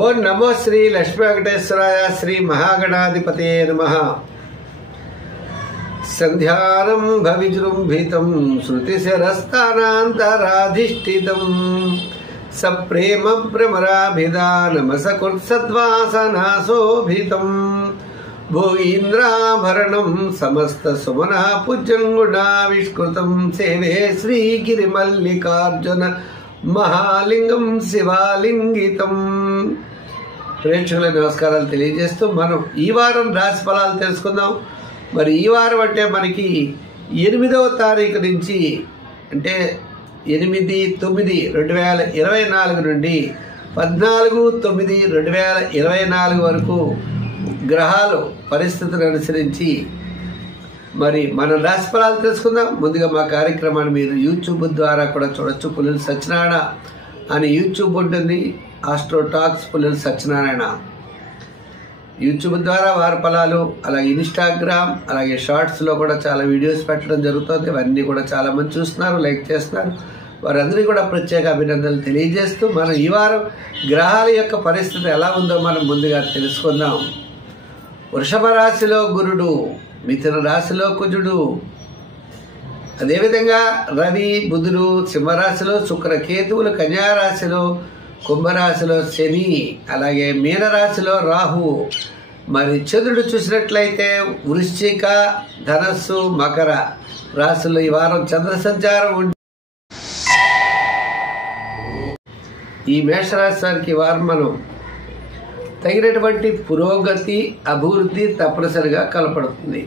ఓం నమో శ్రీ లక్ష్మీ వెంకటేశ్వరాయ శ్రీ మహాగణాధిపతే నమః. సంధ్యారంభ విజృంభితం శృతిశరస్థానాంతరాధిష్ఠితం సప్రేమ భ్రమరాభిధానమసకృత్సద్వాసనాశోభితం భోగీంద్రాభరణం సమస్త సుమనా పుజంగుణావిష్కృతం సేవే శ్రీగిరిమల్లికార్జున మహాలింగం శివాలింగితం. ప్రేక్షకులకు నమస్కారాలు తెలియజేస్తూ మనం ఈ వారం రాశి ఫలాలు తెలుసుకుందాం. మరి ఈ వారం అంటే మనకి 8వ తారీఖు నుంచి అంటే 8/9/2024 నుండి 14/9/2024 వరకు గ్రహాలు పరిస్థితులను అనుసరించి మరి మనం రాశి ఫలాలు తెలుసుకుందాం. ముందుగా మా కార్యక్రమాన్ని మీరు యూట్యూబ్ ద్వారా కూడా చూడొచ్చు. పుల్లల సత్యనారాయణ అని యూట్యూబ్ ఉంటుంది, ఆస్ట్రో టాక్స్ పుల్లల సత్యనారాయణ యూట్యూబ్ ద్వారా వార ఫలాలు, అలాగే ఇన్స్టాగ్రామ్, అలాగే షార్ట్స్లో కూడా చాలా వీడియోస్ పెట్టడం జరుగుతుంది. ఇవన్నీ కూడా చాలామంది చూస్తున్నారు, లైక్ చేస్తున్నారు. వారందరికీ కూడా ప్రత్యేక అభినందనలు తెలియజేస్తూ మనం ఈ వారం గ్రహాల యొక్క పరిస్థితి ఎలా ఉందో మనం ముందుగా తెలుసుకుందాం. వృషభ రాశిలో గురుడు, మిథున రాశిలో కుజుడు, అదేవిధంగా రవి బుధుడు, సింహరాశిలో శుక్ర కేతువులు, కన్యారాశిలో కుంభరాశిలో శని, అలాగే మీనరాశిలో రాహు. మరి చంద్రుడు చూసినట్లయితే వృశ్చిక, ధనస్సు, మకర రాశిలో ఈ వారం చంద్ర సంచారం ఉంటుంది. ఈ మేషరాశి వారికి ఈ వారం మనం తగినటువంటి పురోగతి, అభివృద్ధి తప్పనిసరిగా కనపడుతుంది.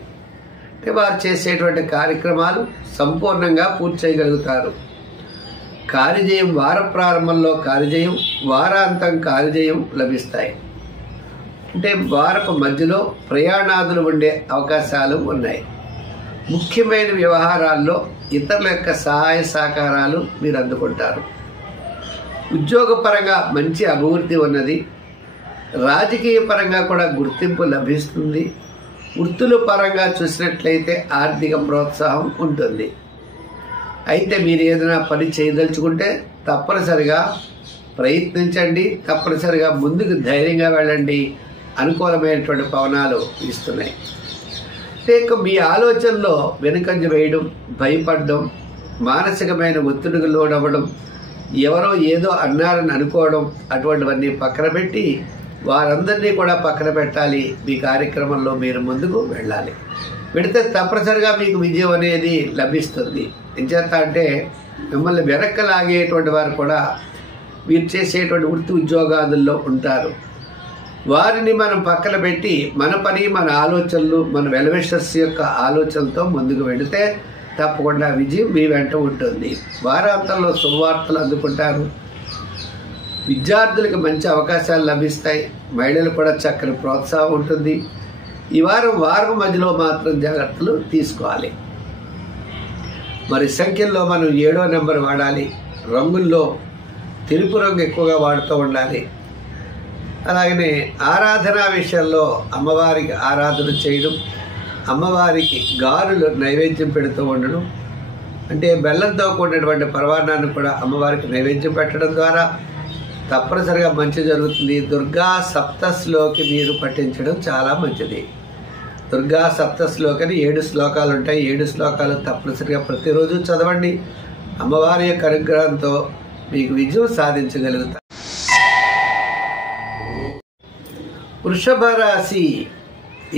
అంటే వారు చేసేటువంటి కార్యక్రమాలు సంపూర్ణంగా పూర్తి చేయగలుగుతారు. కార్యజయం, వార ప్రారంభంలో కార్యజయం, వారాంతం కార్యజయం లభిస్తాయి. అంటే వారపు మధ్యలో ప్రయాణాదులు ఉండే అవకాశాలు ఉన్నాయి. ముఖ్యమైన వ్యవహారాల్లో ఇతరుల యొక్క సహాయ సహకారాలు మీరు అందుకుంటారు. ఉద్యోగపరంగా మంచి అభివృద్ధి ఉన్నది. రాజకీయ పరంగా కూడా గుర్తింపు లభిస్తుంది. వృత్తుల పరంగా చూసినట్లయితే ఆర్థిక ప్రోత్సాహం ఉంటుంది. అయితే మీరు ఏదైనా పని చేయదలుచుకుంటే తప్పనిసరిగా ప్రయత్నించండి, తప్పనిసరిగా ముందుకు ధైర్యంగా వెళ్ళండి. అనుకూలమైనటువంటి పవనాలు ఇస్తున్నాయి. ఇక మీ ఆలోచనలో వెనుకంజ వేయడం, భయపడడం, మానసికమైన ఒత్తిడికి లోనవ్వడం, ఎవరో ఏదో అన్నారని అనుకోవడం, అటువంటివన్నీ పక్కన పెట్టి వారందరినీ కూడా పక్కన పెట్టాలి. మీ కార్యక్రమంలో మీరు ముందుకు వెళ్ళాలి. పెడితే తప్పనిసరిగా మీకు విజయం అనేది లభిస్తుంది. ఎంచేత అంటే మిమ్మల్ని వెనక్కి లాగేటువంటి వారు కూడా మీరు చేసేటువంటి వృత్తి ఉద్యోగాదుల్లో ఉంటారు. వారిని మనం పక్కన పెట్టి మన పని, మన ఆలోచనలు, మన వెల్విషర్స్ యొక్క ఆలోచనలతో ముందుకు వెళితే తప్పకుండా విజయం మీ వెంట ఉంటుంది. వారాంతంలో శుభవార్తలు అందుకుంటారు. విద్యార్థులకు మంచి అవకాశాలు లభిస్తాయి. మహిళలకు కూడా చక్కని ప్రోత్సాహం ఉంటుంది. ఈ వారం మధ్యలో మాత్రం జాగ్రత్తలు తీసుకోవాలి. మరి సంఖ్యల్లో మనం 7వ నెంబర్ వాడాలి. రంగుల్లో తెలుపు రంగు ఎక్కువగా వాడుతూ ఉండాలి. అలాగనే ఆరాధన విషయంలో అమ్మవారికి ఆరాధన చేయడం, అమ్మవారికి గారెలు నైవేద్యం పెడుతూ ఉండడం, అంటే బెల్లంతో కూడినటువంటి పరమాన్నాన్ని కూడా అమ్మవారికి నైవేద్యం పెట్టడం ద్వారా తప్పనిసరిగా మంచి జరుగుతుంది. దుర్గా సప్తశ్లోకి మీరు పఠించడం చాలా మంచిది. దుర్గా సప్తశ్లోకని 7 శ్లోకాలు ఉంటాయి. 7 శ్లోకాలు తప్పనిసరిగా ప్రతిరోజు చదవండి. అమ్మవారి యొక్క అనుగ్రహంతో మీకు విజయం సాధించగలుగుతారు. వృషభ రాశి,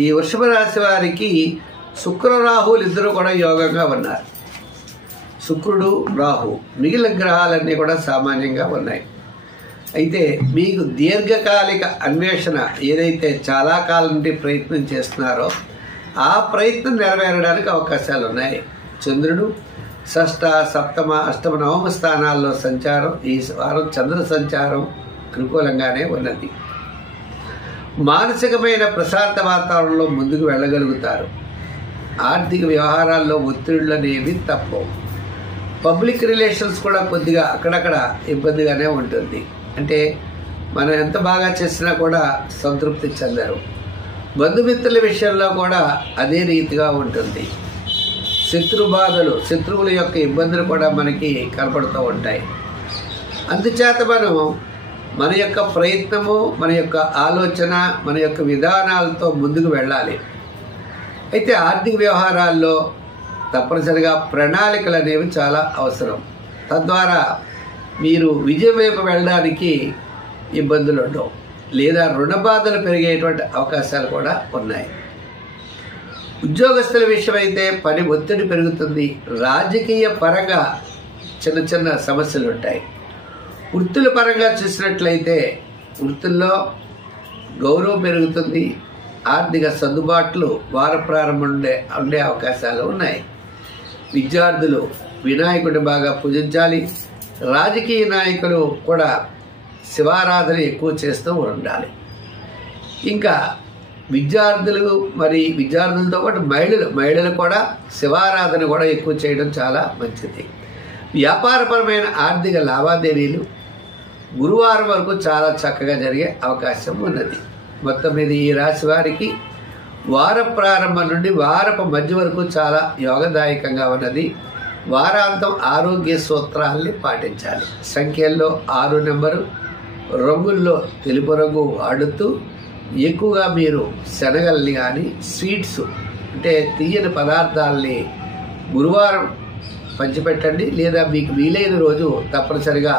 ఈ వృషభ రాశి వారికి శుక్ర రాహువులు ఇద్దరు కూడా యోగంగా ఉన్నారు. శుక్రుడు, రాహు, మిగిలిన గ్రహాలన్నీ కూడా సామాన్యంగా ఉన్నాయి. అయితే మీకు దీర్ఘకాలిక అన్వేషణ ఏదైతే చాలా కాలం నుండి ప్రయత్నం చేస్తున్నారో ఆ ప్రయత్నం నెరవేరడానికి అవకాశాలు ఉన్నాయి. చంద్రుడు షష్ఠ, సప్తమ, అష్టమ, నవమ స్థానాల్లో సంచారం, ఈ వారం చంద్ర సంచారం అనుకూలంగానే ఉన్నది. మానసికమైన ప్రశాంత వాతావరణంలో ముందుకు వెళ్ళగలుగుతారు. ఆర్థిక వ్యవహారాల్లో ఒత్తిళ్లు అనేవి తప్పవు. పబ్లిక్ రిలేషన్స్ కూడా కొద్దిగా అక్కడక్కడ ఇబ్బందిగానే ఉంటుంది. అంటే మనం ఎంత బాగా చేసినా కూడా సంతృప్తి చెందరు. బంధుమిత్రుల విషయంలో కూడా అదే రీతిగా ఉంటుంది. శత్రు బాధలు, శత్రువుల యొక్క ఇబ్బందులు కూడా మనకి కనపడుతూ ఉంటాయి. అందుచేత మనం మన యొక్క ప్రయత్నము, మన యొక్క ఆలోచన, మన యొక్క విధానాలతో ముందుకు వెళ్ళాలి. అయితే ఆర్థిక వ్యవహారాల్లో తప్పనిసరిగా ప్రణాళికలు అనేవి చాలా అవసరం. తద్వారా మీరు విజయం వైపు వెళ్ళడానికి ఇబ్బందులు ఉండవు, లేదా రుణ బాధలు పెరిగేటువంటి అవకాశాలు కూడా ఉన్నాయి. ఉద్యోగస్తుల విషయమైతే పని ఒత్తిడి పెరుగుతుంది. రాజకీయ పరంగా చిన్న చిన్న సమస్యలు ఉంటాయి. వృత్తుల పరంగా చూసినట్లయితే వృత్తుల్లో గౌరవం పెరుగుతుంది. ఆర్థిక సర్దుబాట్లు వార ప్రారంభం ఉండే అవకాశాలు ఉన్నాయి. విద్యార్థులు వినాయకుడిని బాగా పూజించాలి. రాజకీయ నాయకులు కూడా శివారాధన ఎక్కువ చేస్తూ ఉండాలి. ఇంకా విద్యార్థులతో పాటు మహిళలు కూడా శివారాధన కూడా ఎక్కువ చేయడం చాలా మంచిది. వ్యాపారపరమైన ఆర్థిక లావాదేవీలు గురువారం వరకు చాలా చక్కగా జరిగే అవకాశం ఉన్నది. మొత్తం మీద ఈ రాశి వారికి వార ప్రారంభం నుండి వారపు మధ్య వరకు చాలా యోగదాయకంగా ఉన్నది. వారాంతం ఆరోగ్య సూత్రాల్ని పాటించాలి. సంఖ్యల్లో 6 నెంబరు, రంగుల్లో తెలుపు రంగు వాడుతూ ఎక్కువగా మీరు శనగల్ని కానీ స్వీట్స్ అంటే తీయని పదార్థాలని గురువారం పంచిపెట్టండి. లేదా మీకు వీలైన రోజు తప్పనిసరిగా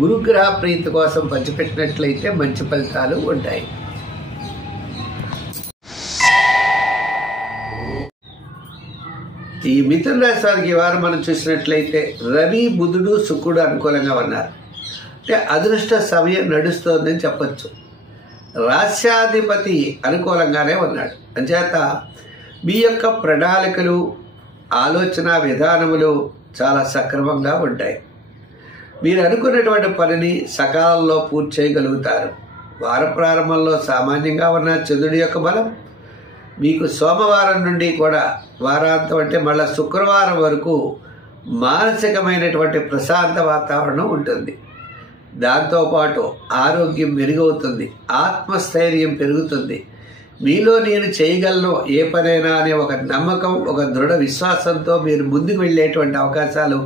గురుగ్రహ ప్రీతి కోసం పంచిపెట్టినట్లయితే మంచి ఫలితాలు ఉంటాయి. ఈ మిథున రాశి వారికి ఈ వారం మనం చూసినట్లయితే రవి, బుధుడు, శుక్రుడు అనుకూలంగా ఉన్నారు. అంటే అదృష్ట సమయం నడుస్తోందని చెప్పచ్చు. రాశ్యాధిపతి అనుకూలంగానే ఉన్నాడు. అంచేత మీ యొక్క ప్రణాళికలు, ఆలోచన విధానములు చాలా సక్రమంగా ఉంటాయి. మీరు అనుకున్నటువంటి పనిని సకాలంలో పూర్తి చేయగలుగుతారు. వార ప్రారంభంలో సామాన్యంగా ఉన్న చంద్రుడి యొక్క బలం మీకు సోమవారం నుండి కూడా వారాంతం అంటే మళ్ళీ శుక్రవారం వరకు మానసికమైనటువంటి ప్రశాంత వాతావరణం ఉంటుంది. దాంతోపాటు ఆరోగ్యం మెరుగవుతుంది, ఆత్మస్థైర్యం పెరుగుతుంది. మీలో నేను చేయగలను ఏ పనైనా అనే ఒక నమ్మకం, ఒక దృఢ విశ్వాసంతో మీరు ముందుకు వెళ్ళేటువంటి అవకాశాలు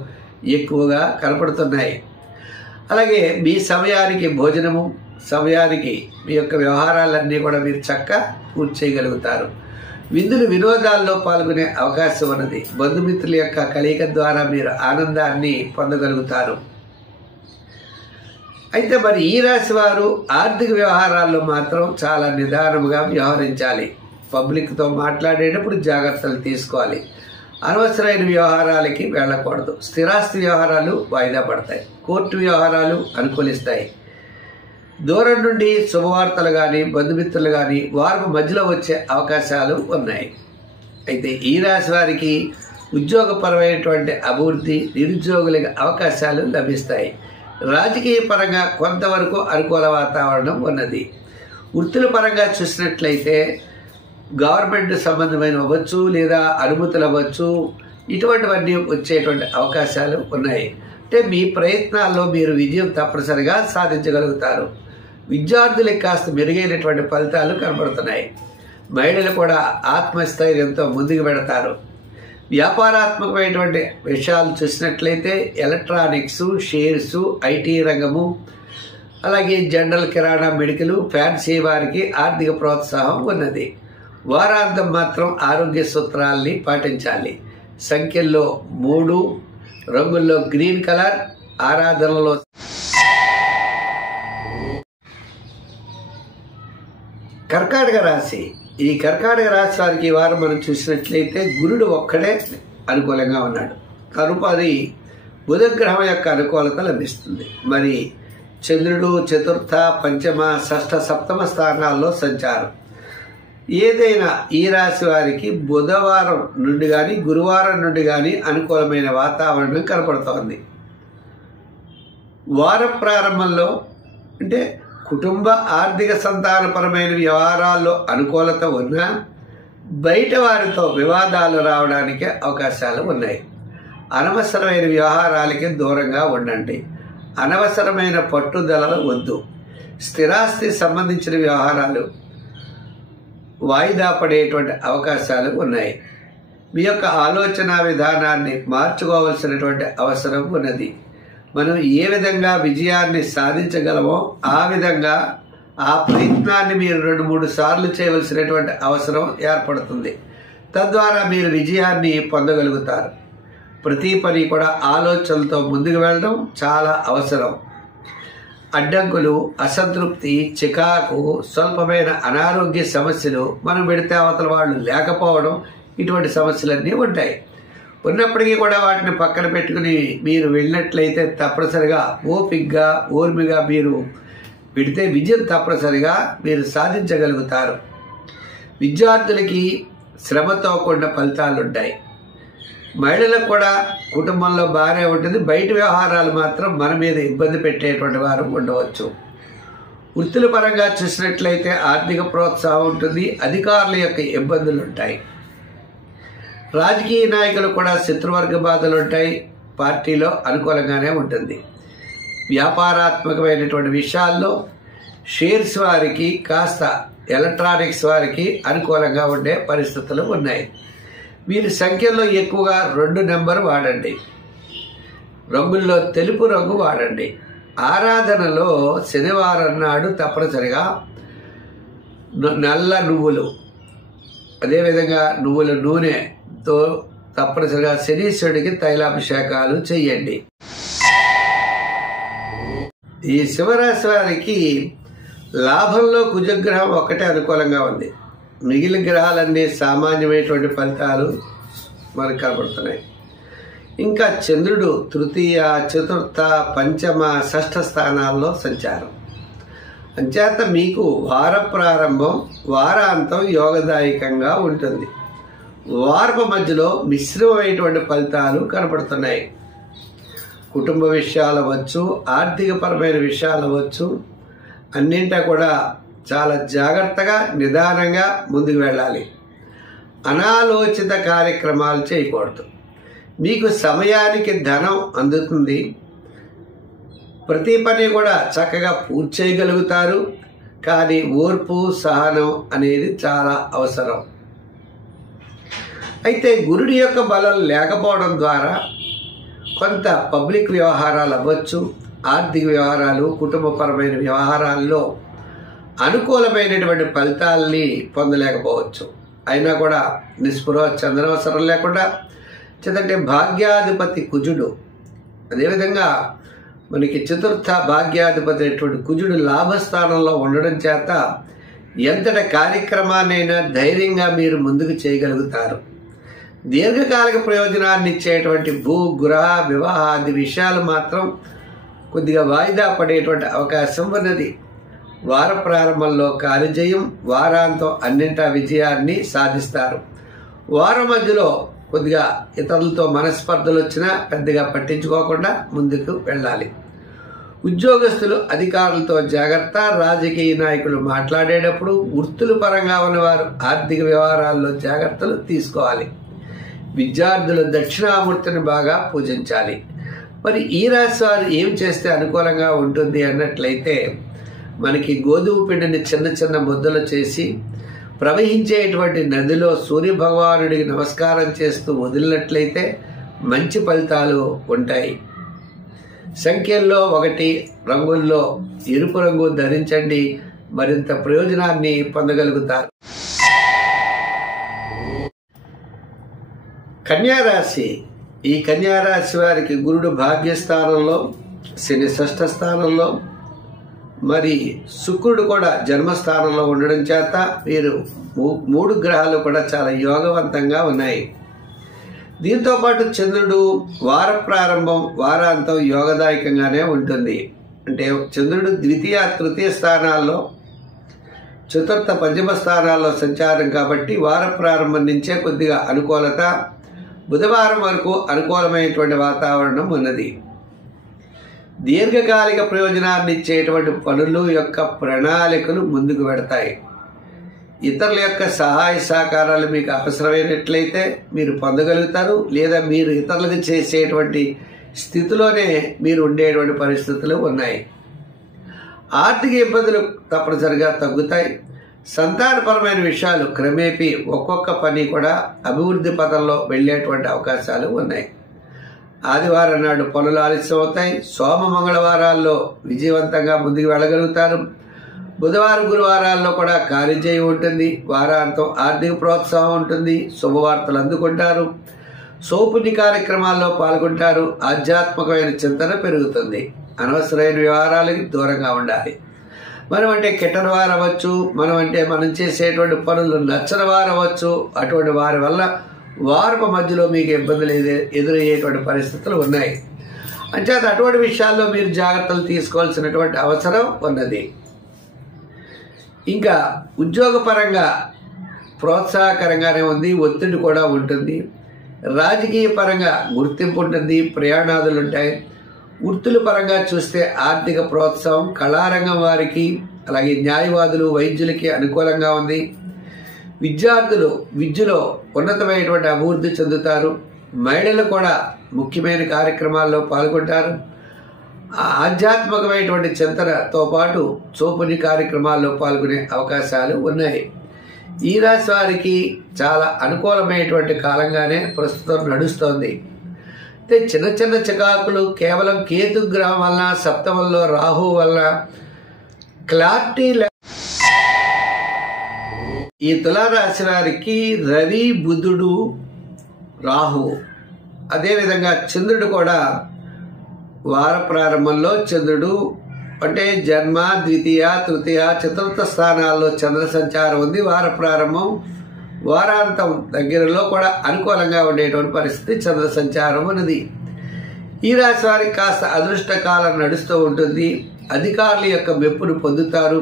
ఎక్కువగా కనపడుతున్నాయి. అలాగే మీ సమయానికి భోజనము, సమయానికి మీ యొక్క వ్యవహారాలన్నీ కూడా మీరు చక్కగా పూర్తి చేయగలుగుతారు. విందులు వినోదాల్లో పాల్గొనే అవకాశం ఉన్నది. బంధుమిత్రుల యొక్క కలయిక ద్వారా మీరు ఆనందాన్ని పొందగలుగుతారు. అయితే మరి ఈ రాశి వారు ఆర్థిక వ్యవహారాల్లో మాత్రం చాలా నిదానముగా వ్యవహరించాలి. పబ్లిక్తో మాట్లాడేటప్పుడు జాగ్రత్తలు తీసుకోవాలి. అనవసరమైన వ్యవహారాలకి వెళ్ళకూడదు. స్థిరాస్తి వ్యవహారాలు వాయిదా పడతాయి. కోర్టు వ్యవహారాలు అనుకూలిస్తాయి. దూరం నుండి శుభవార్తలు కానీ బంధుమిత్రులు కానీ వారి మధ్యలో వచ్చే అవకాశాలు ఉన్నాయి. అయితే ఈ రాశి వారికి ఉద్యోగపరమైనటువంటి అభివృద్ధి, నిరుద్యోగులకు అవకాశాలు లభిస్తాయి. రాజకీయ పరంగా కొంతవరకు అనుకూల వాతావరణం ఉన్నది. వృత్తుల పరంగా చూసినట్లయితే గవర్నమెంట్ సంబంధమైన అవ్వచ్చు, లేదా అనుమతులు అవ్వచ్చు, ఇటువంటివన్నీ వచ్చేటువంటి అవకాశాలు ఉన్నాయి. అంటే మీ ప్రయత్నాల్లో మీరు విజయం తప్పనిసరిగా సాధించగలుగుతారు. విద్యార్థులకు కాస్త మెరుగైనటువంటి ఫలితాలు కనబడుతున్నాయి. మహిళలు కూడా ఆత్మస్థైర్యంతో ముందుకు పెడతారు. వ్యాపారాత్మకమైనటువంటి విషయాలు చూసినట్లయితే ఎలక్ట్రానిక్స్, షేర్స్, ఐటీ రంగము, అలాగే జనరల్, కిరాణా, మెడికల్, ఫ్యాన్సీ వారికి ఆర్థిక ప్రోత్సాహం ఉన్నది. వారాంతం మాత్రం ఆరోగ్య సూత్రాల్ని పాటించాలి. సంఖ్యల్లో 3, రంగుల్లో గ్రీన్ కలర్, ఆరాధనలో కర్కాటక రాశి. ఈ కర్కాటక రాశి వారికి ఈ వారం మనం చూసినట్లయితే గురుడు ఒక్కడే అనుకూలంగా ఉన్నాడు. తదుపరి బుధగ్రహం యొక్క అనుకూలత లభిస్తుంది. మరి చంద్రుడు చతుర్థ, పంచమ, షష్ఠ, సప్తమ స్థానాల్లో సంచారం. ఏదైనా ఈ రాశి వారికి బుధవారం నుండి కానీ గురువారం నుండి కానీ అనుకూలమైన వాతావరణం కనపడుతోంది. వార ప్రారంభంలో అంటే కుటుంబ ఆర్థిక సంతానపరమైన వ్యవహారాల్లో అనుకూలత ఉన్నా బయట వారితో వివాదాలు రావడానికి అవకాశాలు ఉన్నాయి. అనవసరమైన వ్యవహారాలకి దూరంగా ఉండండి. అనవసరమైన పట్టుదలలు వద్దు. స్థిరాస్తి సంబంధించిన వ్యవహారాలు వాయిదా పడేటువంటి అవకాశాలు ఉన్నాయి. మీ యొక్క ఆలోచన విధానాన్ని మార్చుకోవాల్సినటువంటి అవసరం ఉన్నది. మనం ఏ విధంగా విజయాన్ని సాధించగలమో ఆ విధంగా ఆ ప్రయత్నాన్ని మీరు 2-3 సార్లు చేయవలసినటువంటి అవసరం ఏర్పడుతుంది. తద్వారా మీరు విజయాన్ని పొందగలుగుతారు. ప్రతి పని కూడా ఆలోచనలతో ముందుకు వెళ్ళడం చాలా అవసరం. అడ్డంకులు, అసంతృప్తి, చికాకు, స్వల్పమైన అనారోగ్య సమస్యలు, మనం పెడితే అవతల వాళ్ళు లేకపోవడం, ఇటువంటి సమస్యలన్నీ ఉంటాయి. ఉన్నప్పటికీ కూడా వాటిని పక్కన పెట్టుకుని మీరు వెళ్ళినట్లయితే తప్పనిసరిగా ఓపికగా, ఓర్మిగా మీరు పెడితే విజయం తప్పనిసరిగా మీరు సాధించగలుగుతారు. విద్యార్థులకి శ్రమతో కూడిన ఫలితాలు ఉంటాయి. మహిళలకు కూడా కుటుంబంలో బాగానే ఉంటుంది. బయట వ్యవహారాలు మాత్రం మన మీద ఇబ్బంది పెట్టేటువంటి వారు ఉండవచ్చు. వృత్తుల పరంగా చూసినట్లయితే ఆర్థిక ప్రోత్సాహం ఉంటుంది. అధికారుల యొక్క ఇబ్బందులు ఉంటాయి. రాజకీయ నాయకులు కూడా శత్రువర్గ బాధలు ఉంటాయి. పార్టీలో అనుకూలంగానే ఉంటుంది. వ్యాపారాత్మకమైనటువంటి విషయాల్లో షేర్స్ వారికి, కాస్త ఎలక్ట్రానిక్స్ వారికి అనుకూలంగా ఉండే పరిస్థితులు ఉన్నాయి. మీరు సంఖ్యల్లో ఎక్కువగా 2 నెంబర్ వాడండి. రంగుల్లో తెలుపు రంగు వాడండి. ఆరాధనలో శనివారం నాడు తప్పనిసరిగా నల్ల నువ్వులు, అదేవిధంగా నువ్వుల నూనెతో తప్పనిసరిగా శనీశ్వరుడికి తైలాభిషేకాలు చేయండి. ఈ సింహరాశి వారికి లాభంలో కుజగ్రహం ఒక్కటే అనుకూలంగా ఉంది. మిగిలిన గ్రహాలన్నీ సామాన్యమైనటువంటి ఫలితాలు మనకు కనబడుతున్నాయి. ఇంకా చంద్రుడు తృతీయ, చతుర్థ, పంచమ, షష్ఠ స్థానాల్లో సంచారం. అంచేత మీకు వార ప్రారంభం, వారాంతం యోగదాయకంగా ఉంటుంది. వారపు మధ్యలో మిశ్రమమైనటువంటి ఫలితాలు కనపడుతున్నాయి. కుటుంబ విషయాలు అవ్వచ్చు, ఆర్థికపరమైన విషయాలు అవ్వచ్చు, అన్నింటా కూడా చాలా జాగ్రత్తగా, నిదానంగా ముందుకు వెళ్ళాలి. అనాలోచిత కార్యక్రమాలు చేయకూడదు. మీకు సమయానికి ధనం అందుతుంది. ప్రతి పని కూడా చక్కగా పూర్తి చేయగలుగుతారు. కానీ ఓర్పు, సహనం అనేది చాలా అవసరం. అయితే గురుడి యొక్క బలం లేకపోవడం ద్వారా కొంత పబ్లిక్ వ్యవహారాలు అవ్వచ్చు, ఆర్థిక వ్యవహారాలు, కుటుంబపరమైన వ్యవహారాల్లో అనుకూలమైనటువంటి ఫలితాలని పొందలేకపోవచ్చు. అయినా కూడా నిస్పృహ చెందనవసరం లేకుండా, ఎందుకంటే భాగ్యాధిపతి కుజుడు, అదేవిధంగా మనకి చతుర్థ భాగ్యాధిపతి అయినటువంటి కుజుడు లాభస్థానంలో ఉండడం చేత ఎంతటి కార్యక్రమాన్నైనా ధైర్యంగా మీరు ముందుకు చేయగలుగుతారు. దీర్ఘకాలిక ప్రయోజనాన్ని ఇచ్చేటువంటి భూ, గృహ, వివాహాది విషయాలు మాత్రం కొద్దిగా వాయిదా పడేటువంటి అవకాశం ఉన్నది. వార ప్రారంభంలో కార్యజయం, వారాంతం అన్నింటా విజయాన్ని సాధిస్తారు. వారం మధ్యలో కొద్దిగా ఇతరులతో మనస్పర్ధలు వచ్చినా పెద్దగా పట్టించుకోకుండా ముందుకు వెళ్ళాలి. ఉద్యోగస్తులు, అధికారులతో జాగ్రత్త. రాజకీయ నాయకులు మాట్లాడేటప్పుడు, వృత్తుల పరంగా ఉన్నవారు ఆర్థిక వ్యవహారాల్లో జాగ్రత్తలు తీసుకోవాలి. విద్యార్థులు దక్షిణామూర్తిని బాగా పూజించాలి. మరి ఈ రాశి వారు ఏం చేస్తే అనుకూలంగా ఉంటుంది అన్నట్లయితే, మనకి గోధుమ పిండిని చిన్న చిన్న ముద్దలు చేసి ప్రవహించేటువంటి నదిలో సూర్య భగవానుడికి నమస్కారం చేస్తూ వదిలినట్లయితే మంచి ఫలితాలు ఉంటాయి. సంఖ్యల్లో 1, రంగుల్లో ఎరుపు రంగు ధరించండి. మరింత ప్రయోజనాన్ని పొందగలుగుతారు. కన్యారాశి. ఈ కన్యారాశి వారికి గురుడు భాగ్యస్థానంలో, శని షష్ఠ స్థానంలో, మరి శుక్రుడు కూడా జన్మస్థానంలో ఉండడం చేత వీరు 3 గ్రహాలు కూడా చాలా యోగవంతంగా ఉన్నాయి. దీంతోపాటు చంద్రుడు వార ప్రారంభం, వారాంతం యోగదాయకంగానే ఉంటుంది. అంటే చంద్రుడు ద్వితీయ, తృతీయ స్థానాల్లో, చతుర్థ, పంచమ స్థానాల్లో సంచారం కాబట్టి వార ప్రారంభం నుంచే కొద్దిగా అనుకూలత, బుధవారం వరకు అనుకూలమైనటువంటి వాతావరణం ఉన్నది. దీర్ఘకాలిక ప్రయోజనాన్ని ఇచ్చేటువంటి పనులు యొక్క ప్రణాళికలు ముందుకు పెడతాయి. ఇతరుల యొక్క సహాయ సహకారాలు మీకు అవసరమైనట్లయితే మీరు పొందగలుగుతారు. లేదా మీరు ఇతరులకు చేసేటువంటి స్థితిలోనే మీరు ఉండేటువంటి పరిస్థితులు ఉన్నాయి. ఆర్థిక ఇబ్బందులు తప్పనిసరిగా తగ్గుతాయి. సంతానపరమైన విషయాలు క్రమేపీ ఒక్కొక్క పని కూడా అభివృద్ధి పథంలో వెళ్ళేటువంటి అవకాశాలు ఉన్నాయి. ఆదివారం నాడు పనులు ఆలస్యం అవుతాయి. సోమ మంగళవారాల్లో విజయవంతంగా ముందుకు వెళ్ళగలుగుతారు. బుధవారం గురువారాల్లో కూడా కార్యజయం ఉంటుంది. వారాంతం ఆర్థిక ప్రోత్సాహం ఉంటుంది. శుభవార్తలు అందుకుంటారు. సౌపుణ్య కార్యక్రమాల్లో పాల్గొంటారు. ఆధ్యాత్మికమైన చింతన పెరుగుతుంది. అనవసరమైన వ్యవహారాలకి దూరంగా ఉండాలి. మనం అంటే కిట్టని వారు అవ్వచ్చు, మనం చేసేటువంటి పనులు నచ్చని వారు అవ్వచ్చు. అటువంటి వారి వల్ల వారపు మధ్యలో మీకు ఇబ్బందులు ఎదురయ్యేటువంటి పరిస్థితులు ఉన్నాయి. అంచేత అటువంటి విషయాల్లో మీరు జాగ్రత్తలు తీసుకోవాల్సినటువంటి అవసరం ఉన్నది. ఇంకా ఉద్యోగపరంగా ప్రోత్సాహకరంగానే ఉంది. ఒత్తిడి కూడా ఉంటుంది. రాజకీయ పరంగా గుర్తింపు ఉంటుంది. ప్రయాణాదులు ఉంటాయి. వృత్తుల పరంగా చూస్తే ఆర్థిక ప్రోత్సాహం కళారంగం వారికి, అలాగే న్యాయవాదులు, వైద్యులకి అనుకూలంగా ఉంది. విద్యార్థులు విద్యలో ఉన్నతమైనటువంటి అభివృద్ధి చెందుతారు. మహిళలు కూడా ముఖ్యమైన కార్యక్రమాల్లో పాల్గొంటారు. ఆధ్యాత్మికమైనటువంటి చింతనతో పాటు సౌపుణ్య కార్యక్రమాల్లో పాల్గొనే అవకాశాలు ఉన్నాయి. ఈ రాశి వారికి చాలా అనుకూలమైనటువంటి కాలంగానే ప్రస్తుతం నడుస్తోంది. అయితే చిన్న చిన్న చికాకులు కేవలం కేతు గ్రహం వలన, సప్తమంలో రాహు వలన క్లారిటీ. ఈ తులారాశి వారికి రవి, బుధుడు, రాహు, అదేవిధంగా చంద్రుడు కూడా వార ప్రారంభంలో చంద్రుడు అంటే జన్మ, ద్వితీయ, తృతీయ, చతుర్థ స్థానాల్లో చంద్ర సంచారం ఉంది. వార ప్రారంభం, వారాంతం దగ్గరలో కూడా అనుకూలంగా ఉండేటువంటి పరిస్థితి చంద్ర సంచారం ఉన్నది. ఈ రాశి వారికి కాస్త అదృష్ట కాలం నడుస్తూ ఉంటుంది. అధికారుల యొక్క మెప్పును పొందుతారు.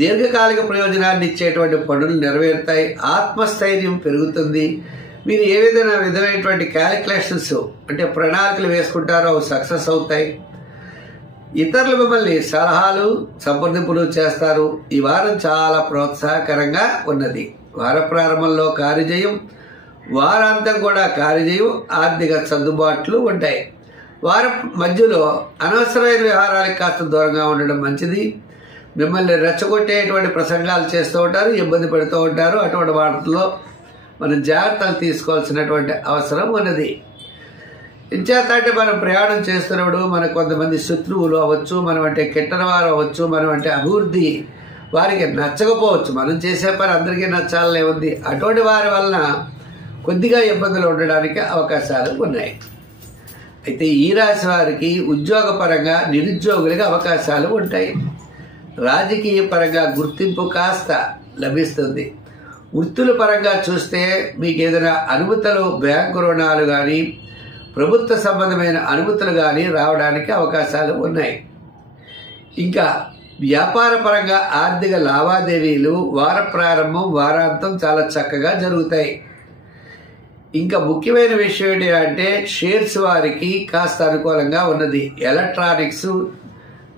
దీర్ఘకాలిక ప్రయోజనాన్ని ఇచ్చేటువంటి పనులు నెరవేరుతాయి. ఆత్మస్థైర్యం పెరుగుతుంది. మీరు ఏ విధమైనటువంటి క్యాలిక్యులేషన్స్ అంటే ప్రణాళికలు వేసుకుంటారో అవి సక్సెస్ అవుతాయి. ఇతరులు మిమ్మల్ని సలహాలు, సంప్రదింపులు చేస్తారు. ఈ వారం చాలా ప్రోత్సాహకరంగా ఉన్నది. వార ప్రారంభంలో కార్యజయం, వారాంతం కూడా కార్యజయం, ఆర్థిక సర్దుబాట్లు ఉంటాయి. వారం మధ్యలో అనవసరమైన వ్యవహారాలకు కాస్త దూరంగా ఉండడం మంచిది. మిమ్మల్ని రెచ్చగొట్టేటువంటి ప్రసంగాలు చేస్తూ ఉంటారు, ఇబ్బంది పెడుతూ ఉంటారు. అటువంటి వాటిలో మనం జాగ్రత్తలు తీసుకోవాల్సినటువంటి అవసరం ఉన్నది. ఇంచేత అంటే మనం ప్రయాణం చేస్తున్నప్పుడు మనకు కొంతమంది శత్రువులు అవ్వచ్చు, మనం అంటే కిట్టని వారు అవ్వచ్చు, మనం అంటే అభివృద్ధి వారికి నచ్చకపోవచ్చు. మనం చేసే పని అందరికీ నచ్చాలనే ఉంది. అటువంటి వారి వలన కొద్దిగా ఇబ్బందులు ఉండడానికి అవకాశాలు ఉన్నాయి. అయితే ఈ రాశి వారికి ఉద్యోగపరంగా నిరుద్యోగులుగా అవకాశాలు ఉంటాయి. రాజకీయ పరంగా గుర్తింపు కాస్త లభిస్తుంది. వృత్తుల పరంగా చూస్తే మీకు ఏదైనా అనుమతులు, బ్యాంకు రుణాలు కానీ, ప్రభుత్వ సంబంధమైన అనుమతులు కానీ రావడానికి అవకాశాలు ఉన్నాయి. ఇంకా వ్యాపార పరంగా ఆర్థిక లావాదేవీలు వార ప్రారంభం, వారాంతం చాలా చక్కగా జరుగుతాయి. ఇంకా ముఖ్యమైన విషయం ఏంటి అంటే షేర్స్ వారికి కాస్త అనుకూలంగా ఉన్నది. ఎలక్ట్రానిక్స్,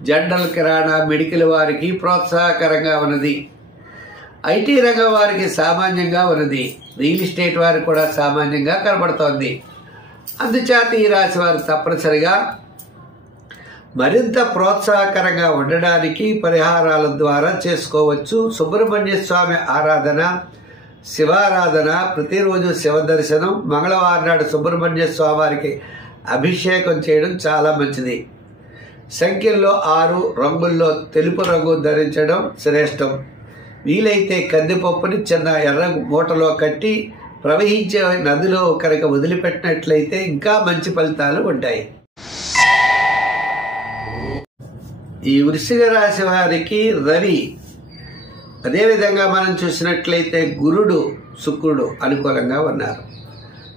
జనరల్ కిరాణా, మెడికల్ వారికి ప్రోత్సాహకరంగా ఉన్నది. ఐటీ రంగం వారికి సామాన్యంగా ఉన్నది. రియల్ ఎస్టేట్ వారికి కూడా సామాన్యంగా కనబడుతోంది. అందుచేత ఈ రాశి వారు తప్పనిసరిగా మరింత ప్రోత్సాహకరంగా ఉండడానికి పరిహారాల ద్వారా చేసుకోవచ్చు. సుబ్రహ్మణ్య స్వామి ఆరాధన, శివారాధన, ప్రతిరోజు శివ దర్శనం, మంగళవారం నాడు సుబ్రహ్మణ్య స్వామి వారికి అభిషేకం చేయడం చాలా మంచిది. సంఖ్యల్లో 6, రంగుల్లో తెలుపు రంగు ధరించడం శ్రేష్టం. వీలైతే కందిపప్పుని చిన్న ఎర్ర మూటలో కట్టి ప్రవహించే నదిలో కనుక వదిలిపెట్టినట్లయితే ఇంకా మంచి ఫలితాలు ఉంటాయి. ఈ వృశ్చిక రాశి వారికి రవి, అదేవిధంగా మనం చూసినట్లయితే గురుడు, శుక్రుడు అనుకూలంగా ఉన్నారు.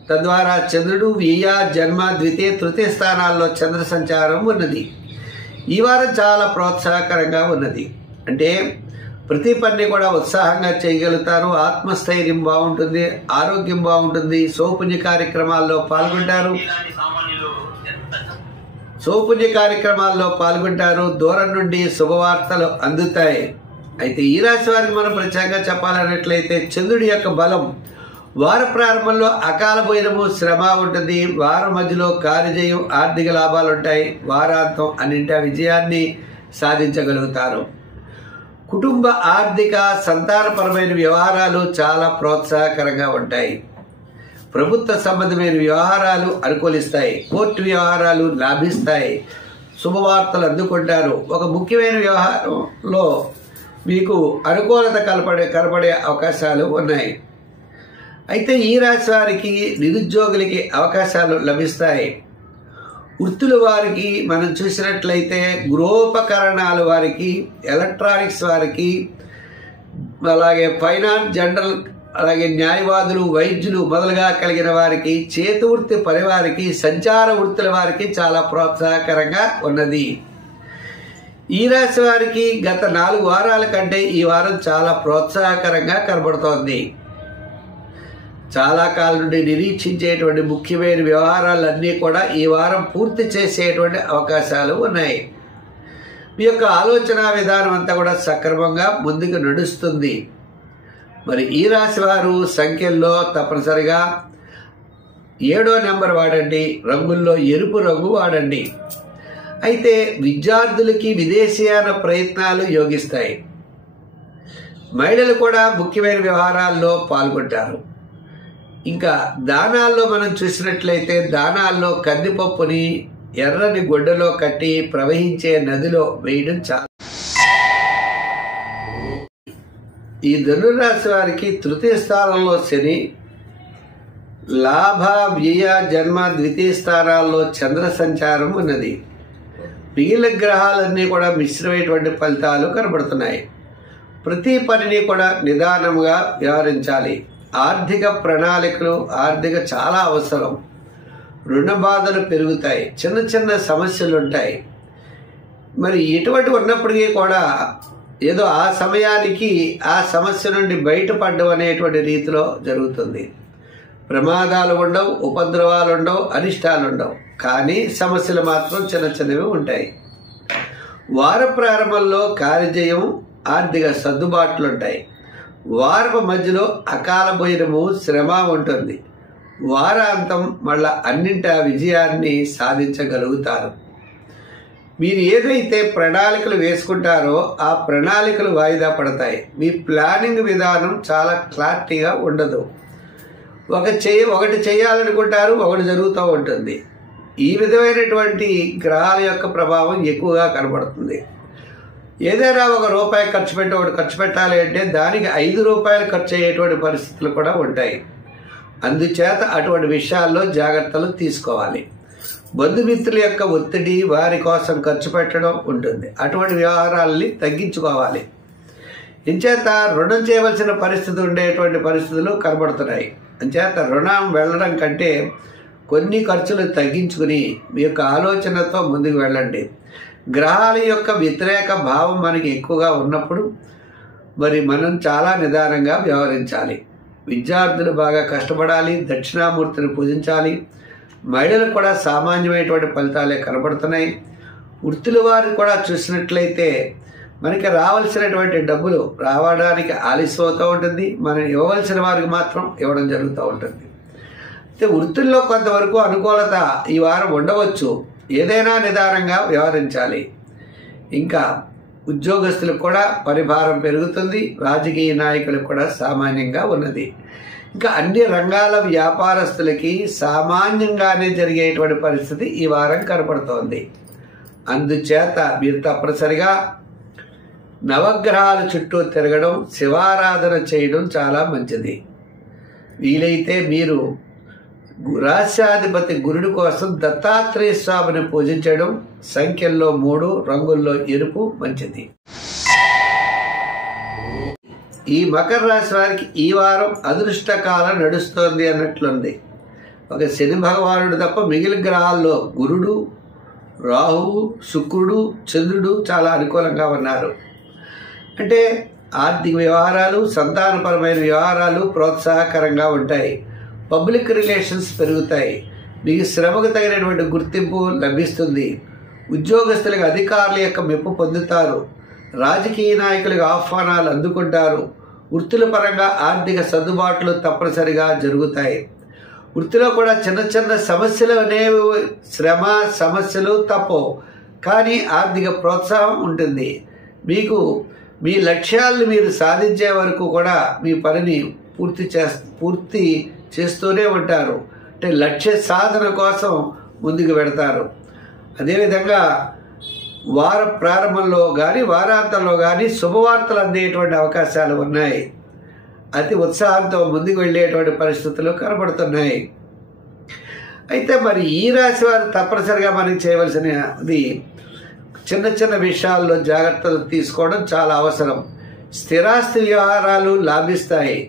తద్వారా చంద్రుడు వ్యయ, జన్మ, ద్వితీయ, తృతీయ స్థానాల్లో చంద్ర సంచారం ఉన్నది. ఈ వారం చాలా ప్రోత్సాహకరంగా ఉన్నది. అంటే ప్రతి పని కూడా ఉత్సాహంగా చేయగలుగుతారు. ఆత్మస్థైర్యం బాగుంటుంది, ఆరోగ్యం బాగుంటుంది. సౌపుణ్య కార్యక్రమాల్లో పాల్గొంటారు. దూరం నుండి శుభవార్తలు అందుతాయి. అయితే ఈ రాశి వారికి మనం ప్రత్యేకంగా చెప్పాలన్నట్లయితే చంద్రుడి యొక్క బలం వార ప్రారంభంలో అకాల భైరము, శ్రమ ఉంటుంది. వారం మధ్యలో కార్యజయం, ఆర్థిక లాభాలు ఉంటాయి. వారాంతం అన్నింటా విజయాన్ని సాధించగలుగుతారు. కుటుంబ, ఆర్థిక, సంతానపరమైన వ్యవహారాలు చాలా ప్రోత్సాహకరంగా ఉంటాయి. ప్రభుత్వ సంబంధమైన వ్యవహారాలు అనుకూలిస్తాయి. కోర్టు వ్యవహారాలు లాభిస్తాయి. శుభవార్తలు అందుకుంటారు. ఒక ముఖ్యమైన వ్యవహారంలో మీకు అనుకూలత కనపడే అవకాశాలు ఉన్నాయి. అయితే ఈ రాశి వారికి నిరుద్యోగులకి అవకాశాలు లభిస్తాయి. వృత్తుల వారికి మనం చూసినట్లయితే గృహోపకరణాల వారికి, ఎలక్ట్రానిక్స్ వారికి, అలాగే ఫైనాన్స్, జనరల్, అలాగే న్యాయవాదులు, వైద్యులు మొదలుగా కలిగిన వారికి, చేతి వృత్తి పని వారికి, సంచార వృత్తుల వారికి చాలా ప్రోత్సాహకరంగా ఉన్నది. ఈ రాశి వారికి గత 4 వారాల కంటే ఈ వారం చాలా ప్రోత్సాహకరంగా కనబడుతోంది. చాలా కాలం నుండి నిరీక్షించేటువంటి ముఖ్యమైన వ్యవహారాలన్నీ కూడా ఈ వారం పూర్తి చేసేటువంటి అవకాశాలు ఉన్నాయి. మీ యొక్క ఆలోచన విధానం అంతా కూడా సక్రమంగా ముందుకు నడుస్తుంది. మరి ఈ రాశి వారు సంఖ్యల్లో తప్పనిసరిగా 7వ నెంబర్ వాడండి. రంగుల్లో ఎరుపు రంగు వాడండి. అయితే విద్యార్థులకి విదేశీయాన ప్రయత్నాలు యోగిస్తాయి. మహిళలు కూడా ముఖ్యమైన వ్యవహారాల్లో పాల్గొంటారు. ఇంకా దానాల్లో మనం చూసినట్లయితే దానాల్లో కందిపప్పుని ఎర్రని గుడ్డలో కట్టి ప్రవహించే నదిలో వేయడం చాలా. ఈ ధనురాశి వారికి తృతీయ స్థానంలో శని, లాభ, వ్యయ, జన్మ ద్వితీయ స్థానాల్లో చంద్ర సంచారం ఉన్నది. మిగిలిన గ్రహాలన్నీ కూడా మిశ్రమైనటువంటి ఫలితాలు కనబడుతున్నాయి. ప్రతి పనిని కూడా నిదానంగా వ్యవహరించాలి. ఆర్థిక ప్రణాళికలు చాలా అవసరం. రుణ బాధలు పెరుగుతాయి. చిన్న చిన్న సమస్యలు ఉంటాయి. మరి ఇటువంటి ఉన్నప్పటికీ కూడా ఏదో ఆ సమయానికి ఆ సమస్య నుండి బయటపడడం అనేటువంటి రీతిలో జరుగుతుంది. ప్రమాదాలు ఉండవు, ఉపద్రవాలు ఉండవు, అనిష్టాలు ఉండవు. కానీ సమస్యలు మాత్రం చిన్న చిన్నవి ఉంటాయి. వార ప్రారంభంలో కార్యజయం, ఆర్థిక సర్దుబాట్లు ఉంటాయి. వారపు మధ్యలో అకాల భోజనము, శ్రమ ఉంటుంది. వారాంతం మళ్ళా అన్నింటా విజయాన్ని సాధించగలుగుతారు. మీరు ఏదైతే ప్రణాళికలు వేసుకుంటారో ఆ ప్రణాళికలు వాయిదా పడతాయి. మీ ప్లానింగ్ విధానం చాలా క్లారిటీగా ఉండదు. ఒకటి చేయాలనుకుంటారు, ఒకటి జరుగుతూ ఉంటుంది. ఈ విధమైనటువంటి గ్రహాల యొక్క ప్రభావం ఎక్కువగా కనబడుతుంది. ఏదైనా ₹1 ఖర్చు పెట్టి ఒకటి ఖర్చు పెట్టాలి అంటే దానికి ₹5 ఖర్చు అయ్యేటువంటి పరిస్థితులు కూడా ఉంటాయి. అందుచేత అటువంటి విషయాల్లో జాగ్రత్తలు తీసుకోవాలి. బంధుమిత్రుల యొక్క ఒత్తిడి, వారి కోసం ఖర్చు పెట్టడం ఉంటుంది. అటువంటి వ్యవహారాలని తగ్గించుకోవాలి. ఇంచేత రుణం చేయవలసిన పరిస్థితి ఉండేటువంటి పరిస్థితులు కనబడుతున్నాయి. అంచేత రుణం వెళ్ళడం కంటే కొన్ని ఖర్చులు తగ్గించుకుని మీ యొక్క ఆలోచనతో ముందుకు వెళ్ళండి. గ్రహాల యొక్క వ్యతిరేక భావం మనకి ఎక్కువగా ఉన్నప్పుడు మరి మనం చాలా నిదానంగా వ్యవహరించాలి. విద్యార్థులు బాగా కష్టపడాలి, దక్షిణామూర్తిని పూజించాలి. మహిళలకు కూడా సామాన్యమైనటువంటి ఫలితాలే కనబడుతున్నాయి. వృత్తుల వారు కూడా చూసినట్లయితే మనకి రావాల్సినటువంటి డబ్బులు రావడానికి ఆలస్యం అవుతూ ఉంటుంది. మనం ఇవ్వవలసిన వారికి మాత్రం ఇవ్వడం జరుగుతూ ఉంటుంది. అయితే వృత్తుల్లో కొంతవరకు అనుకూలత ఈ వారం ఉండవచ్చు. ఏదైనా నిదానంగా వ్యవహరించాలి. ఇంకా ఉద్యోగస్తులకు కూడా పరిభారం పెరుగుతుంది. రాజకీయ నాయకులకు కూడా సామాన్యంగా ఉన్నది. ఇంకా అన్ని రంగాల వ్యాపారస్తులకి సామాన్యంగానే జరిగేటువంటి పరిస్థితి ఈ వారం కనపడుతోంది. అందుచేత మీరు తప్పనిసరిగా నవగ్రహాల చుట్టూ తిరగడం, శివారాధన చేయడం చాలా మంచిది. వీలైతే మీరు రాశ్యాధిపతి గురుడి కోసం దత్తాత్రేయ స్వామిని పూజించడం, సంఖ్యల్లో 3, రంగుల్లో ఎరుపు మంచిది. ఈ మకర రాశి వారికి ఈ వారం అదృష్టకాలం నడుస్తోంది అన్నట్లుంది. ఒక శని భగవానుడు తప్ప మిగిలిన గ్రహాల్లో గురుడు, రాహువు, శుక్రుడు, చంద్రుడు చాలా అనుకూలంగా ఉన్నారు. అంటే ఆర్థిక వ్యవహారాలు, సంతానపరమైన వ్యవహారాలు ప్రోత్సాహకరంగా ఉంటాయి. పబ్లిక్ రిలేషన్స్ పెరుగుతాయి. మీకు శ్రమకు తగినటువంటి గుర్తింపు లభిస్తుంది. ఉద్యోగస్తులకు అధికారుల యొక్క మెప్పు పొందుతారు. రాజకీయ నాయకులకు ఆహ్వానాలు అందుకుంటారు. వృత్తుల పరంగా ఆర్థిక సర్దుబాట్లు తప్పనిసరిగా జరుగుతాయి. వృత్తిలో కూడా చిన్న చిన్న సమస్యలు అనేవి, శ్రమ సమస్యలు తప్పవు. కానీ ఆర్థిక ప్రోత్సాహం ఉంటుంది. మీకు మీ లక్ష్యాలను మీరు సాధించే వరకు కూడా మీ పనిని పూర్తి చేస్తూనే ఉంటారు. అంటే లక్ష్య సాధన కోసం ముందుకు పెడతారు. అదేవిధంగా వార ప్రారంభంలో కానీ వారాంతంలో కానీ శుభవార్తలు అందేటువంటి అవకాశాలు ఉన్నాయి. అతి ఉత్సాహంతో ముందుకు వెళ్ళేటువంటి పరిస్థితులు కనబడుతున్నాయి. అయితే మరి ఈ రాశి వారు తప్పనిసరిగా మనకి చేయవలసినది చిన్న చిన్న విషయాల్లో జాగ్రత్తలు తీసుకోవడం చాలా అవసరం. స్థిరాస్తి వ్యవహారాలు లాభిస్తాయి.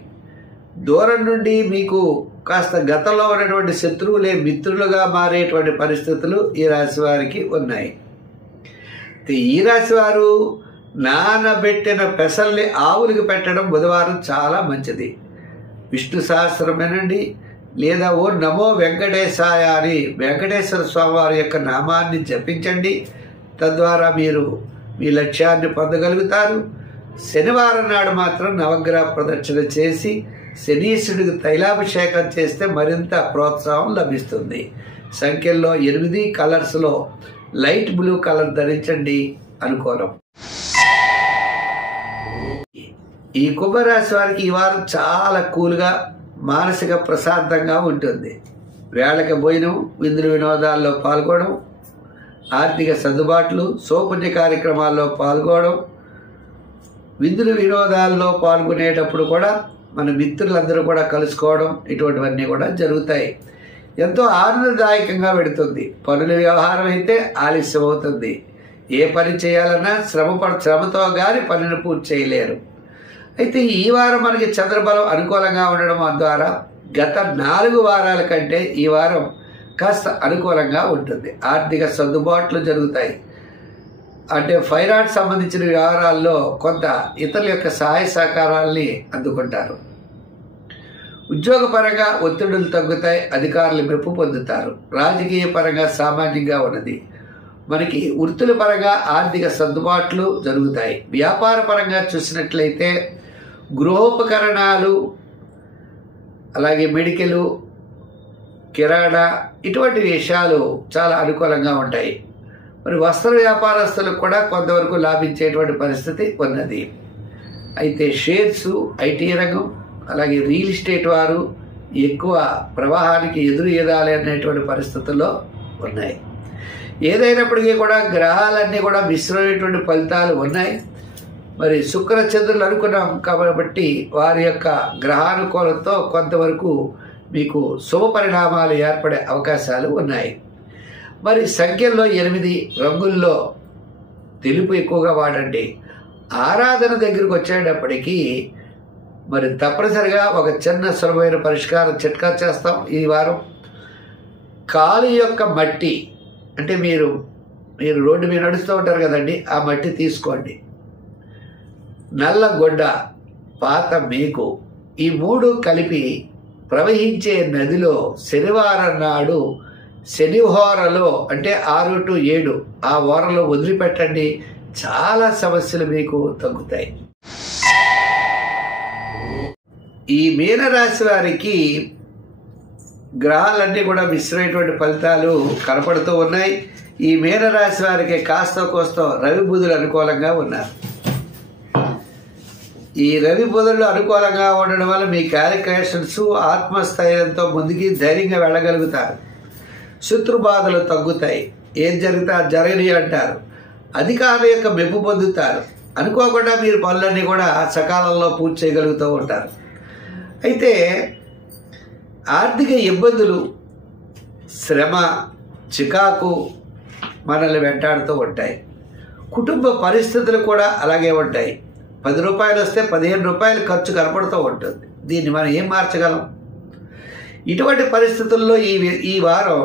దూరం నుండి మీకు కాస్త గతంలో ఉన్నటువంటి శత్రువులే మిత్రులుగా మారేటువంటి పరిస్థితులు ఈ రాశి వారికి ఉన్నాయి. ఈ రాశి వారు నానబెట్టిన పెసల్ని ఆవులకు పెట్టడం బుధవారం చాలా మంచిది. విష్ణు సహస్రం వినండి, లేదా ఓ నమో వెంకటేశాయ అని వెంకటేశ్వర స్వామి వారి యొక్క నామాన్ని జపించండి. తద్వారా మీరు మీ లక్ష్యాన్ని పొందగలుగుతారు. శనివారం నాడు మాత్రం నవగ్రహ ప్రదక్షిణ చేసి శనీశ్వరుడికి తైలాభిషేకం చేస్తే మరింత ప్రోత్సాహం లభిస్తుంది. సంఖ్యల్లో 8, కలర్స్లో లైట్ బ్లూ కలర్ ధరించండి అనుకోవడం. ఈ కుంభరాశి వారికి ఈ వారం చాలా కూల్గా మానసిక ప్రశాంతంగా ఉంటుంది. వేళకి భోజనం, విందులు వినోదాల్లో పాల్గొనడం, ఆర్థిక సర్దుబాట్లు, సౌపుణ్య కార్యక్రమాల్లో పాల్గొనడం, విందులు వినోదాల్లో పాల్గొనేటప్పుడు కూడా మన మిత్రులందరూ కూడా కలుసుకోవడం, ఇటువంటివన్నీ కూడా జరుగుతాయి. ఎంతో ఆనందదాయకంగా పెడుతుంది. పనుల వ్యవహారం అయితే ఆలస్యం అవుతుంది. ఏ పని చేయాలన్నా శ్రమతో కానీ పనిని పూర్తి చేయలేరు. అయితే ఈ వారం మనకి చంద్రబలం అనుకూలంగా ఉండడం ద్వారా గత 4 వారాల కంటే ఈ వారం కాస్త అనుకూలంగా ఉంటుంది. ఆర్థిక సర్దుబాట్లు జరుగుతాయి. అంటే ఫైనాన్స్ సంబంధించిన వ్యవహారాల్లో కొంత ఇతరుల యొక్క సహాయ సహకారాల్ని అందుకుంటారు. ఉద్యోగపరంగా ఒత్తిడులు తగ్గుతాయి. అధికారులు మెప్పు పొందుతారు. రాజకీయ పరంగా సామాన్యంగా ఉన్నది. మనకి వృత్తుల పరంగా ఆర్థిక సర్దుబాట్లు జరుగుతాయి. వ్యాపార పరంగా చూసినట్లయితే గృహోపకరణాలు, అలాగే మెడికల్, కిరాణా ఇటువంటి విషయాలు చాలా అనుకూలంగా ఉంటాయి. మరి వస్త్ర వ్యాపారస్తులకు కూడా కొంతవరకు లాభించేటువంటి పరిస్థితి ఉన్నది. అయితే షేర్స్, ఐటీ రంగం, అలాగే రియల్ ఎస్టేట్ వారు ఎక్కువ ప్రవాహానికి ఎదురు అనేటువంటి పరిస్థితుల్లో ఉన్నాయి. ఏదైనప్పటికీ కూడా గ్రహాలన్నీ కూడా మిశ్రమైనటువంటి ఫలితాలు ఉన్నాయి. మరి శుక్ర చంద్రులు అనుకున్నాం కాబట్టి వారి యొక్క గ్రహానుకూలంతో కొంతవరకు మీకు శుభ పరిణామాలు ఏర్పడే అవకాశాలు ఉన్నాయి. మరి సంఖ్యల్లో 8, రంగుల్లో తెలుపు ఎక్కువగా వాడండి. ఆరాధన దగ్గరకు వచ్చేటప్పటికీ మరి తప్పనిసరిగా ఒక చిన్న సులభమైన పరిష్కారం చిట్కా చేస్తాం ఈ వారం. కాలు యొక్క మట్టి, అంటే మీరు రోడ్డు మీద నడుస్తూ ఉంటారు కదండి, ఆ మట్టి తీసుకోండి. నల్ల గొడ్డ, పాత మేకు, ఈ 3 కలిపి ప్రవహించే నదిలో శనివారం నాడు శని హోరలో, అంటే 6 to 7 ఆ హోరలో వదిలిపెట్టండి. చాలా సమస్యలు మీకు తగ్గుతాయి. ఈ మీనరాశి వారికి గ్రహాలన్నీ కూడా మిశ్రమైనటువంటి ఫలితాలు కనపడుతూ ఉన్నాయి. ఈ మీనరాశి వారికి కాస్త కోస్తో రవి బుధులు అనుకూలంగా ఉన్నారు. ఈ రవి బుధులు అనుకూలంగా ఉండడం వల్ల మీ క్యాలిక్యులేషన్స్ ఆత్మస్థైర్యంతో ముందుకి ధైర్యంగా వెళ్ళగలుగుతారు. శత్రుబాధలు తగ్గుతాయి. ఏం జరిగితే జరగని అంటారు. అధికారుల యొక్క మెప్పు పొందుతారు. అనుకోకుండా మీరు పనులన్నీ కూడా సకాలంలో పూర్తి చేయగలుగుతూ ఉంటారు. అయితే ఆర్థిక ఇబ్బందులు, శ్రమ, చికాకు మనల్ని వెంటాడుతూ ఉంటాయి. కుటుంబ పరిస్థితులు కూడా అలాగే ఉంటాయి. 10 రూపాయలు వస్తే 15 రూపాయలు ఖర్చు కనపడుతూ ఉంటుంది. దీన్ని మనం ఏం మార్చగలం? ఇటువంటి పరిస్థితుల్లో ఈ వారం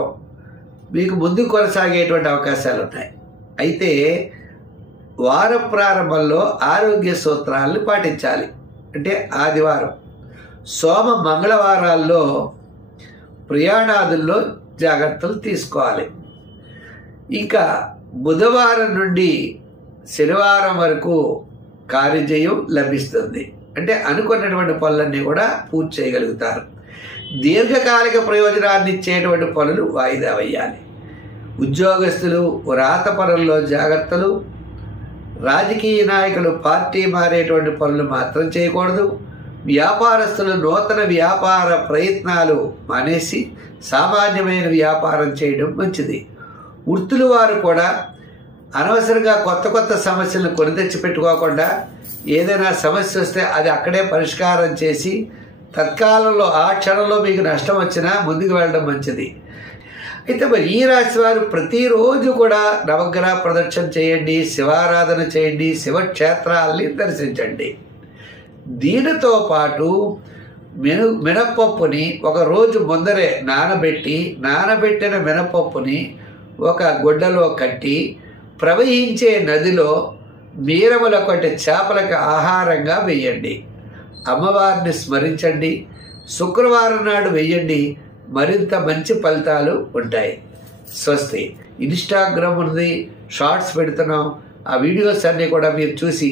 మీకు ముందుకు కొనసాగేటువంటి అవకాశాలు ఉన్నాయి. అయితే వారం ప్రారంభంలో ఆరోగ్య సూత్రాలను పాటించాలి. అంటే ఆదివారం, సోమ, మంగళవారాల్లో ప్రయాణాదుల్లో జాగ్రత్తలు తీసుకోవాలి. ఇంకా బుధవారం నుండి శనివారం వరకు కార్యజయం లభిస్తుంది. అంటే అనుకున్నటువంటి పనులన్నీ కూడా పూర్తి చేయగలుగుతారు. దీర్ఘకాలిక ప్రయోజనాన్ని ఇచ్చేటువంటి పనులు వాయిదా వేయాలి. ఉద్యోగస్తులు వ్రాత పనుల్లో జాగ్రత్తలు. రాజకీయ నాయకులు పార్టీ మారేటువంటి పనులు మాత్రం చేయకూడదు. వ్యాపారస్తులు నూతన వ్యాపార ప్రయత్నాలు మానేసి సామాన్యమైన వ్యాపారం చేయడం మంచిది. వృత్తుల వారు కూడా అనవసరంగా కొత్త కొత్త సమస్యలను కొని తెచ్చిపెట్టుకోకుండా ఏదైనా సమస్య వస్తే అది అక్కడే పరిష్కారం చేసి తత్కాలంలో ఆ క్షణంలో మీకు నష్టం వచ్చినా ముందుకు వెళ్ళడం మంచిది. అయితే మరి ఈ రాశి వారు ప్రతిరోజు కూడా నవగ్రహ ప్రదక్షిణ చేయండి, శివారాధన చేయండి, శివక్షేత్రాల్ని దర్శించండి. దీనితో పాటు మినపప్పుని ఒక రోజు ముందరే నానబెట్టిన మినపప్పుని ఒక గుడ్డలో కట్టి ప్రవహించే నదిలో మీరముల కొట్టి చేపలకు ఆహారంగా వేయండి. అమ్మవారిని స్మరించండి. శుక్రవారం నాడు వేయండి. మరింత మంచి ఫలితాలు ఉంటాయి. స్వస్తి. ఇన్స్టాగ్రామ్ ఉంది, షార్ట్స్ పెడుతున్నాం. ఆ వీడియోస్ అన్నీ కూడా మీరు చూసి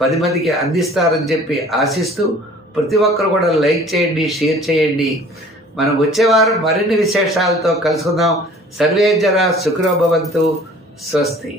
10 మందికి అందిస్తారని చెప్పి ఆశిస్తూ ప్రతి ఒక్కరు కూడా లైక్ చేయండి, షేర్ చేయండి. మనం వచ్చే వారం మరిన్ని విశేషాలతో కలుసుకుందాం. సర్వే జన సుఖినో భవంతు. స్వస్తి.